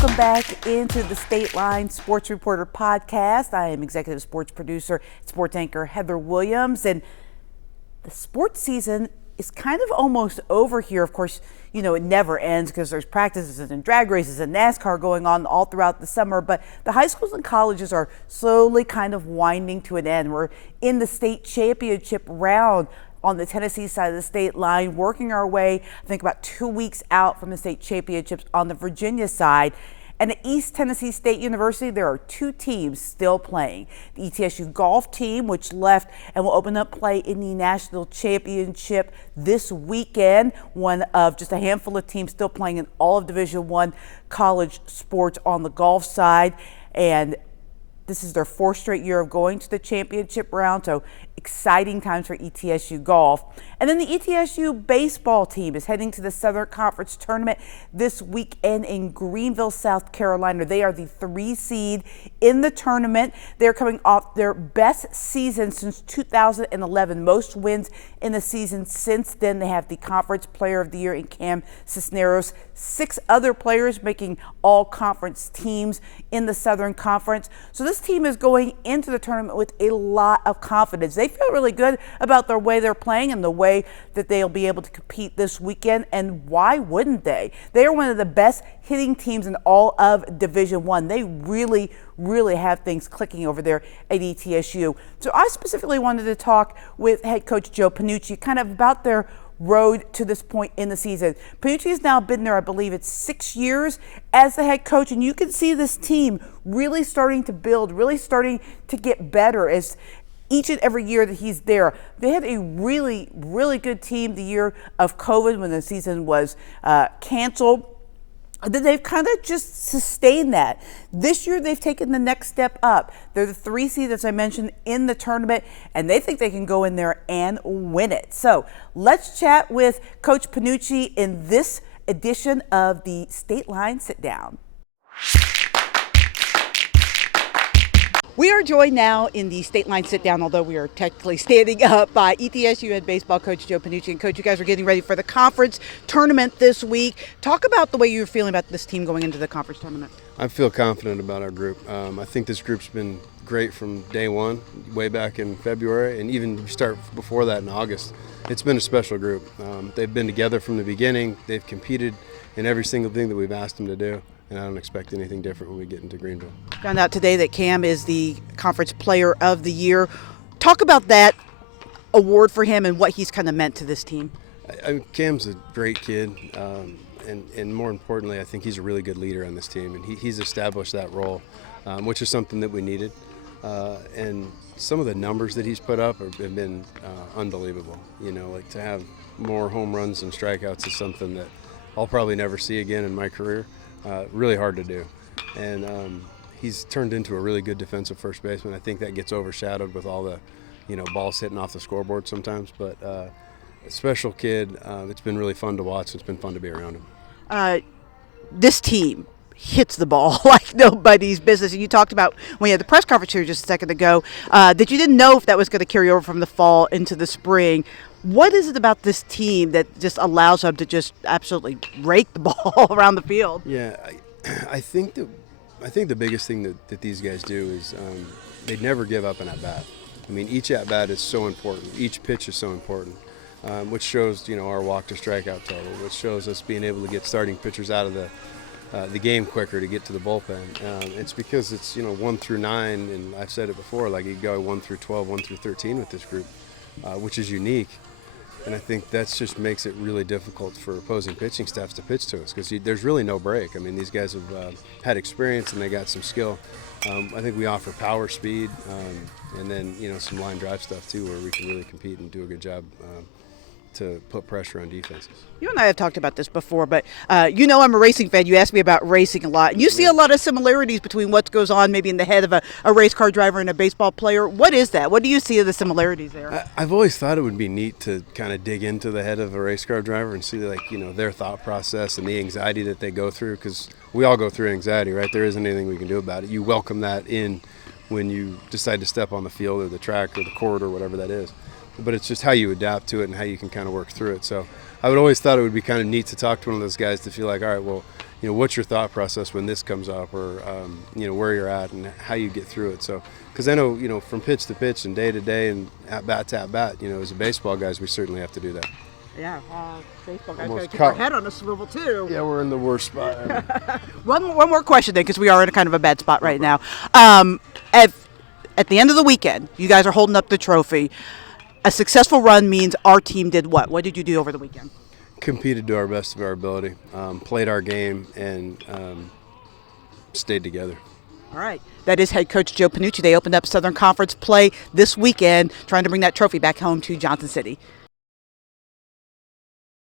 Welcome back into the Stateline Sports Reporter podcast. I am executive sports producer, sports anchor Heather Williams, and the sports season is kind of almost over here. Of course, you know, it never ends because there's practices and drag races and NASCAR going on all throughout the summer, but the high schools and colleges are slowly kind of winding to an end. We're in the state championship round on the Tennessee side of the state line, working our way, I think, about 2 weeks out from the state championships on the Virginia side. And at East Tennessee State University, there are two teams still playing. The ETSU golf team, which left and will open up play in the national championship this weekend, one of just a handful of teams still playing in all of Division I college sports on the golf side. And this is their fourth straight year of going to the championship round, so exciting times for ETSU golf. And then the ETSU baseball team is heading to the Southern Conference tournament this weekend in Greenville, South Carolina. They are the 3 seed in the tournament. They're coming off their best season since 2011, most wins in the season since then. They have the Conference Player of the Year in Cam Cisneros, 6 other players making all conference teams in the Southern Conference. So this team is going into the tournament with a lot of confidence. They feel really good about the way they're playing and the way that they'll be able to compete this weekend. And why wouldn't they? They are one of the best hitting teams in all of Division I. They really have things clicking over there at ETSU. So I specifically wanted to talk with head coach Joe Pennucci kind of about their road to this point in the season. Pennucci has now been there, I believe it's 6 years as the head coach, and you can see this team really starting to build, really starting to get better as each and every year that he's there. They had a really good team the year of COVID when the season was canceled. And then they've kind of just sustained that. This year, they've taken the next step up. They're the 3 seed, as I mentioned, in the tournament, and they think they can go in there and win it. So let's chat with Coach Pennucci in this edition of the Stateline Sit Down. We are joined now in the Stateline Sit Down, although we are technically standing up, by ETSU head baseball coach Joe Pennucci. And Coach, you guys are getting ready for the conference tournament this week. Talk about the way you're feeling about this team going into the conference tournament. I feel confident about our group. I think this group's been great from day one, way back in February, and even start before that in August. It's been a special group. They've been together from the beginning. They've competed in every single thing that we've asked them to do. And I don't expect anything different when we get into Greenville. Found out today that Cam is the Conference Player of the Year. Talk about that award for him and what he's kind of meant to this team. Cam's a great kid, and more importantly, I think he's a really good leader on this team, and he's established that role, which is something that we needed. And some of the numbers that he's put up have been unbelievable. You know, like to have more home runs and strikeouts is something that I'll probably never see again in my career. Really hard to do, and he's turned into a really good defensive first baseman. I think that gets overshadowed with all the, balls hitting off the scoreboard sometimes. But a special kid. It's been really fun to watch. It's been fun to be around him. This team hits the ball like nobody's business. And you talked about when you had the press conference here just a second ago that you didn't know if that was going to carry over from the fall into the spring. What is it about this team that just allows them to just absolutely rake the ball around the field? Yeah, I think the biggest thing that these guys do is they never give up an at-bat. I mean, each at-bat is so important. Each pitch is so important, which shows, our walk to strikeout total, which shows us being able to get starting pitchers out of the game quicker to get to the bullpen. It's because it's, 1 through 9, and I've said it before, like you go 1 through 12, 1 through 13 with this group, which is unique. And I think that just makes it really difficult for opposing pitching staffs to pitch to us because there's really no break. I mean, these guys have had experience and they got some skill. I think we offer power, speed, and then, some line drive stuff too where we can really compete and do a good job to put pressure on defenses. You and I have talked about this before, but I'm a racing fan. You ask me about racing a lot. And you see a lot of similarities between what goes on maybe in the head of a race car driver and a baseball player. What is that? What do you see of the similarities there? I've always thought it would be neat to kind of dig into the head of a race car driver and see their thought process and the anxiety that they go through, because we all go through anxiety, right? There isn't anything we can do about it. You welcome that in when you decide to step on the field or the track or the court or whatever that is. But it's just how you adapt to it and how you can kind of work through it. So I would always thought it would be kind of neat to talk to one of those guys to feel like, all right, well, what's your thought process when this comes up, or where you're at and how you get through it. So, because I know from pitch to pitch and day to day and at bat to at bat, as a baseball guys, we certainly have to do that. Yeah, baseball guys Almost got to keep our head on a swivel too. Yeah, we're in the worst spot. One more question then, because we are in kind of a bad spot right now. At the end of the weekend, you guys are holding up the trophy. A successful run means our team did what? What did you do over the weekend? Competed to our best of our ability, played our game, and stayed together. All right. That is head coach Joe Pennucci. They opened up Southern Conference play this weekend, trying to bring that trophy back home to Johnson City.